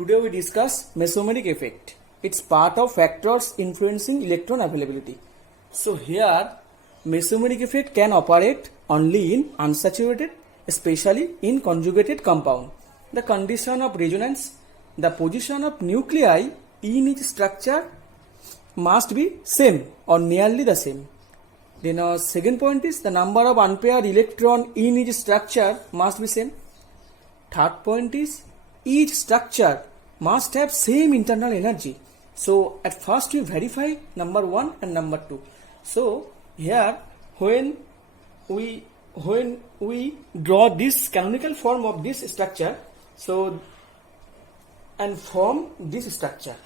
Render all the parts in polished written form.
Today we discuss mesomeric effect. It's part of factors influencing electron availability. So here mesomeric effect can operate only in unsaturated, especially in conjugated compound. The condition of resonance, the position of nuclei in each structure must be same or nearly the same. Then our second point is the number of unpaired electron in each structure must be same. Third point is each structure must have same internal energy. So at first we verify number 1 and number 2. So here when we draw this canonical form of this structure, so and form this structure,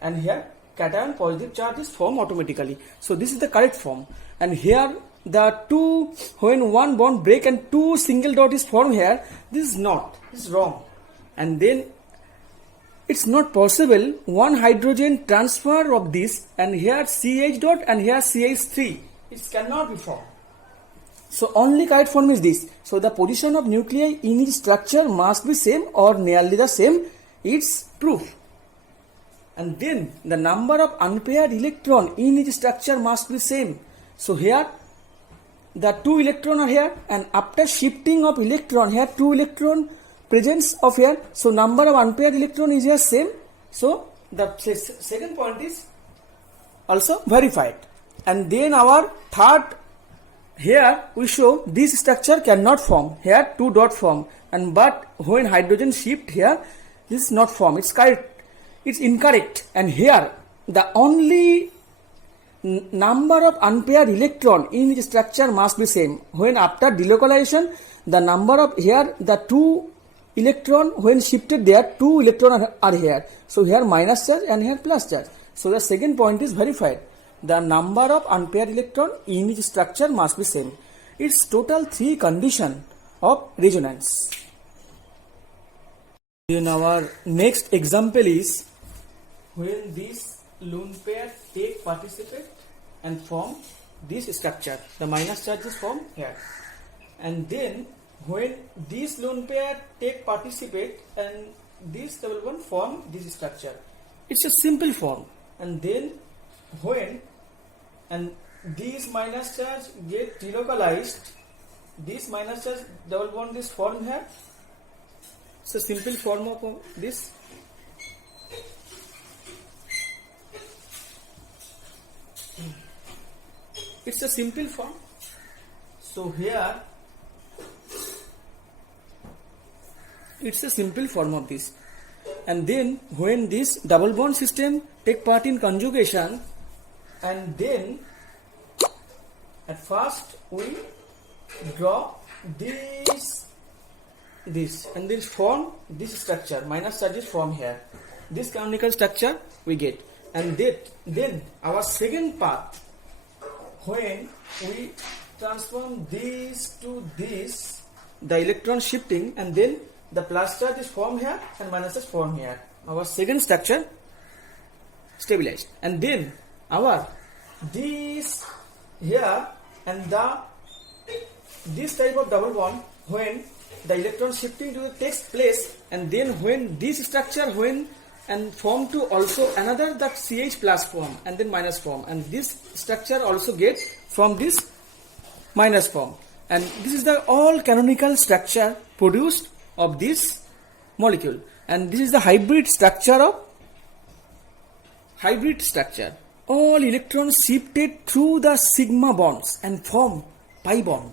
and here cation positive charge is formed automatically. So this is the correct form, and here the two, when one bond break and two single dot is formed here, this is not, this is wrong, and then it's not possible one hydrogen transfer of this, and here CH dot and here CH3, it cannot be formed. So only correct form is this. So the position of nuclei in each structure must be same or nearly the same. It's proof. And then the number of unpaired electron in each structure must be same. So here the two electron are here, and after shifting of electron here, two electron presence of here, so number of unpaired electron is here same. So the second point is also verified. And then our third, here we show this structure cannot form, here two dot form, and but when hydrogen shift here, this is not form, it's correct, it's incorrect. And here the only number of unpaired electron in each structure must be same. When after delocalization, the number of here, the two electron when shifted there, two electron are here. So here minus charge and here plus charge. So the second point is verified. The number of unpaired electron in each structure must be same. It's total three condition of resonance. In our next example is when this lone pair take participate and form this structure, the minus charge is formed here, and then when this lone pair take participate and this double bond form this structure, it's a simple form. And then when and these minus charge get delocalized, this minus charge double bond is formed here. It's a simple form of this. It's a simple form. So here it's a simple form of this. And then when this double bond system take part in conjugation, and then at first we draw this and then form this structure, minus charge is formed here, this canonical structure we get. And then our second part, when we transform this to this, the electron shifting, and then the plus charge is formed here and minus charge formed here, our second structure stabilized. And then our this here and this type of double bond, when the electron shifting takes place, and then when this structure when and form to also another the CH plus form and then minus form, and this structure also get from this minus form, and this is the all canonical structure produced of this molecule. And this is the hybrid structure. All electrons shifted through the sigma bonds and form pi bond.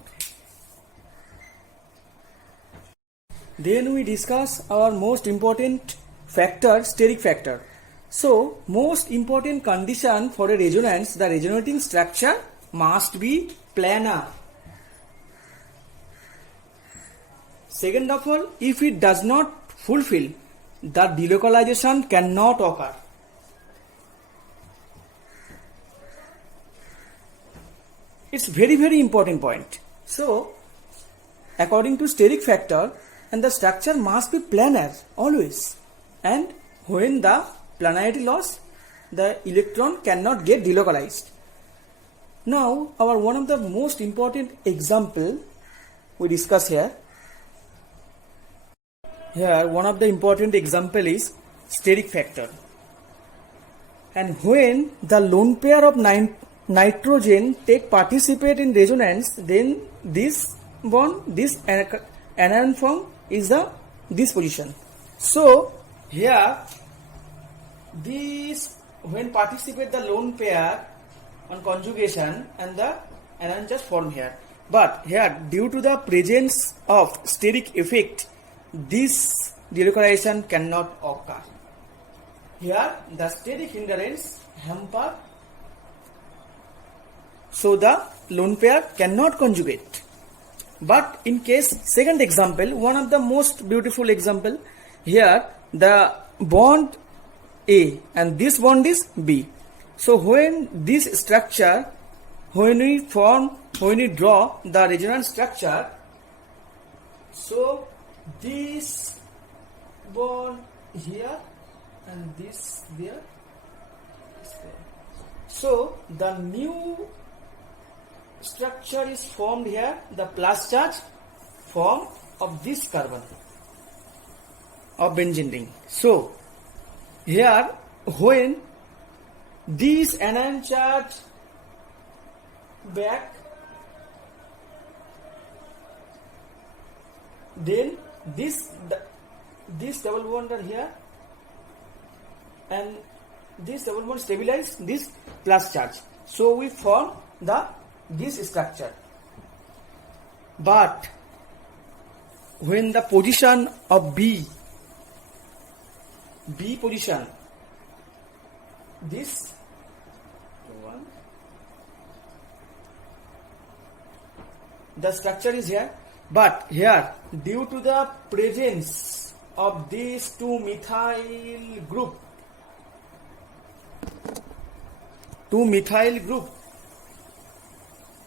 Then we discuss our most important factor, steric factor. So most important condition for a resonance, the resonating structure must be planar. Second of all, if it does not fulfill, the delocalization cannot occur. It's very, very important point. So according to steric factor, and the structure must be planar always, and when the planarity loss, the electron cannot get delocalized. Now our one of the most important example we discuss here. Here one of the important example is steric factor. And when the lone pair of nitrogen participate in resonance, then this bond, this anion form is this position. So here this, when participate the lone pair on conjugation and the anion just form here. But here, due to the presence of steric effect, this delocalization cannot occur. Here the steric hindrance hamper, so the lone pair cannot conjugate. But in case, second example, one of the most beautiful example, here the bond A and this bond is B. So when this structure, when we draw the resonance structure, so this bond here and this there. So the new structure is formed here, the plus charge form of this carbon of benzene ring. So here when this anion charge back, then this double bond are here and this double bond stabilize this plus charge. So we form this structure. But when the position of B position, this one, the structure is here, but here due to the presence of these two methyl group,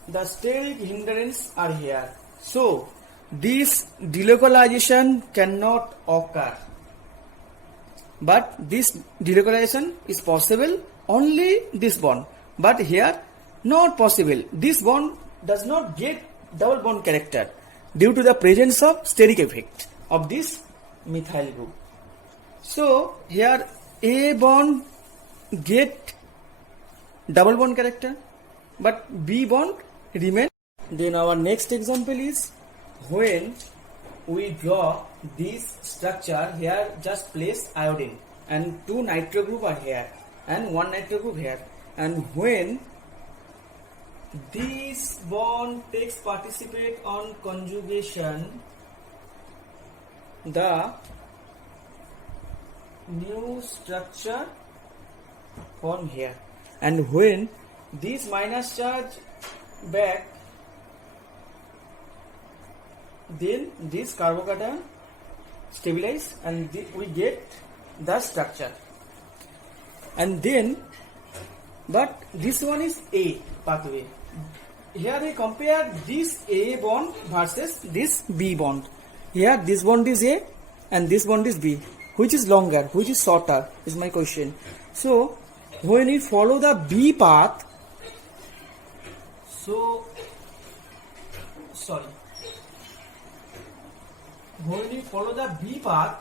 the steric hindrance are here. So this delocalization cannot occur. But this delocalization is possible only this bond. But here not possible. This bond does not get double bond character due to the presence of steric effect of this methyl group. So here A bond get double bond character, but B bond remain. Then our next example is when we draw this structure, here just place iodine and two nitro group are here and one nitro group here, and when this bond takes participate on conjugation, the new structure form here, and when this minus charge back, then this carbocation stabilize and we get the structure. And then, but this one is A pathway. Here we compare this A bond versus this B bond. Here this bond is A and this bond is B. Which is longer, which is shorter is my question. So when we follow the B path, when we follow the B path,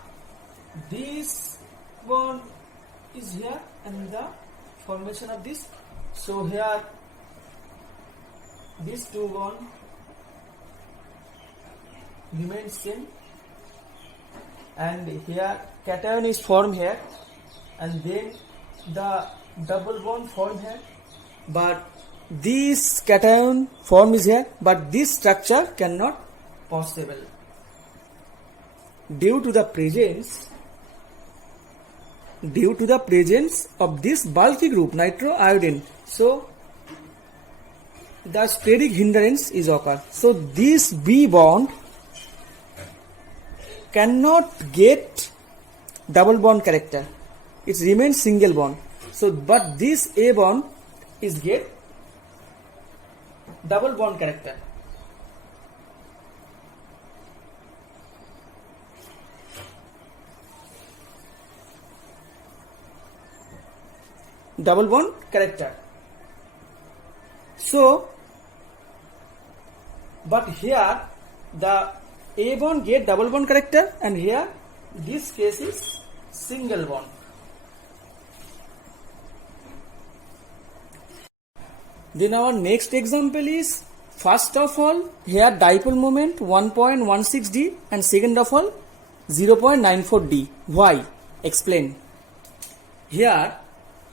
this bond is here and the formation of this. So here these two bond remain same, and here cation is formed here, and then the double bond form here, but this cation form is here, but this structure cannot possible due to the presence of this bulky group nitroiodine. So the steric hindrance is occur. So this B bond cannot get double bond character. It remains single bond. So but this A bond is get double bond character. Double bond character. So, but here the A bond get double bond character, and here this case is single bond. Then our next example is, first of all, here dipole moment 1.16 D and second of all 0.94 D. Why? Explain. Here,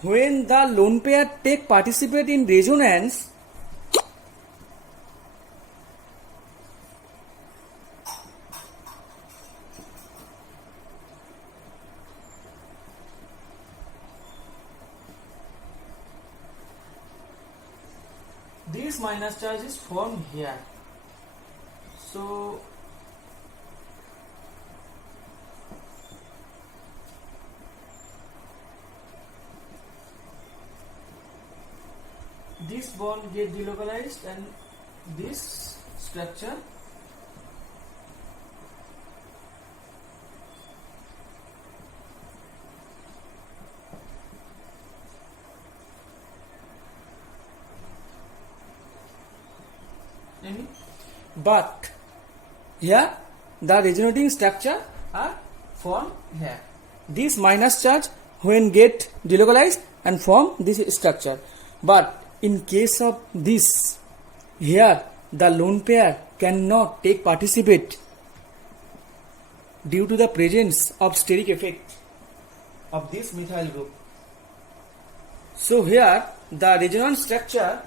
when the lone pair take participate in resonance, this minus charge is formed here. So this bond get delocalized and this structure but here the resonating structure are formed here. This minus charge when get delocalized and form this structure, but in case of this, here the lone pair cannot take participate due to the presence of steric effect of this methyl group. So here the resonance structure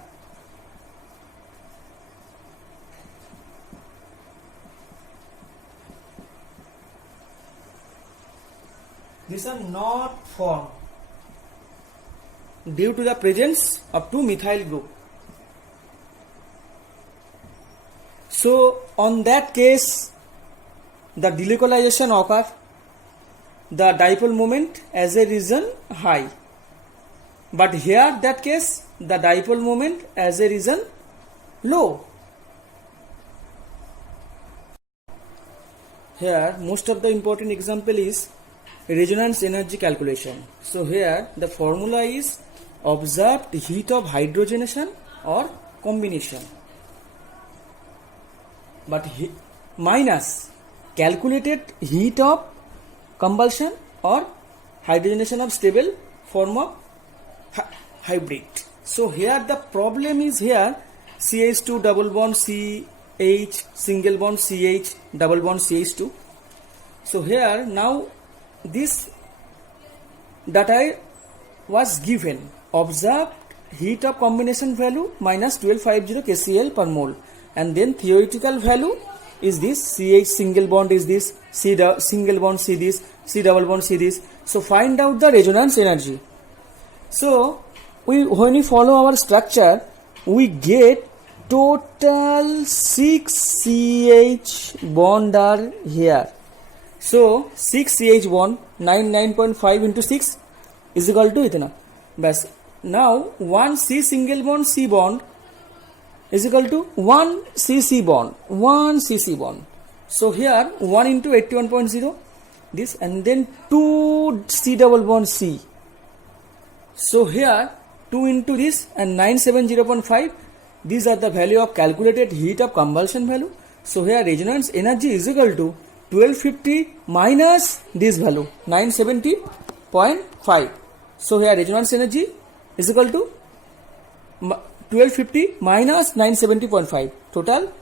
these are not formed due to the presence of two methyl group. So on that case, the delocalization occur, the dipole moment as a reason high, but here that case the dipole moment as a reason low. Here most of the important example is resonance energy calculation. So here the formula is observed heat of hydrogenation or combination, but minus calculated heat of combustion or hydrogenation of stable form of hybrid. So here the problem is here CH2 double bond CH single bond CH double bond CH2. So here now this data was given, observed heat of combination value minus 1250 kCl per mole, and then theoretical value is this, CH single bond is this, C single bond C this, C double bond C this. So find out the resonance energy. So when we follow our structure, we get total 6 CH bond are here. So 6 CH bond 9.5 into 6 is equal to itna. Bas. Now 1 C single bond C bond is equal to 1 CC bond. 1 CC bond. So here 1 into 81.0 this, and then 2 C double bond C. So here 2 into this and 970.5. These are the value of calculated heat of combustion value. So here resonance energy is equal to 1250 minus this value 970.5. So here resonance energy is equal to 1250 minus 970.5, total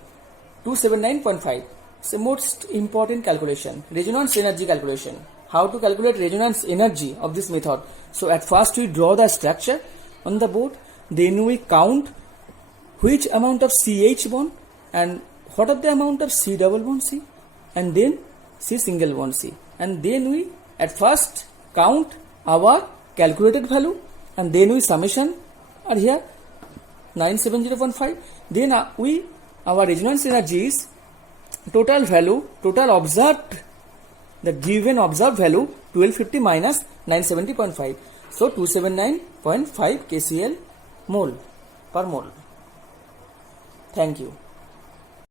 279.5. So most important calculation, resonance energy calculation. How to calculate resonance energy of this method? So at first we draw the structure on the board, then we count which amount of CH bond and what of the amount of C double bond C, and then C single bond C, and then we at first count our calculated value, and then we summation are here 970.5. Then our resonance energy is total value, total observed, the given observed value 1250 minus 970.5. So 279.5 kCl mole per mole. Thank you.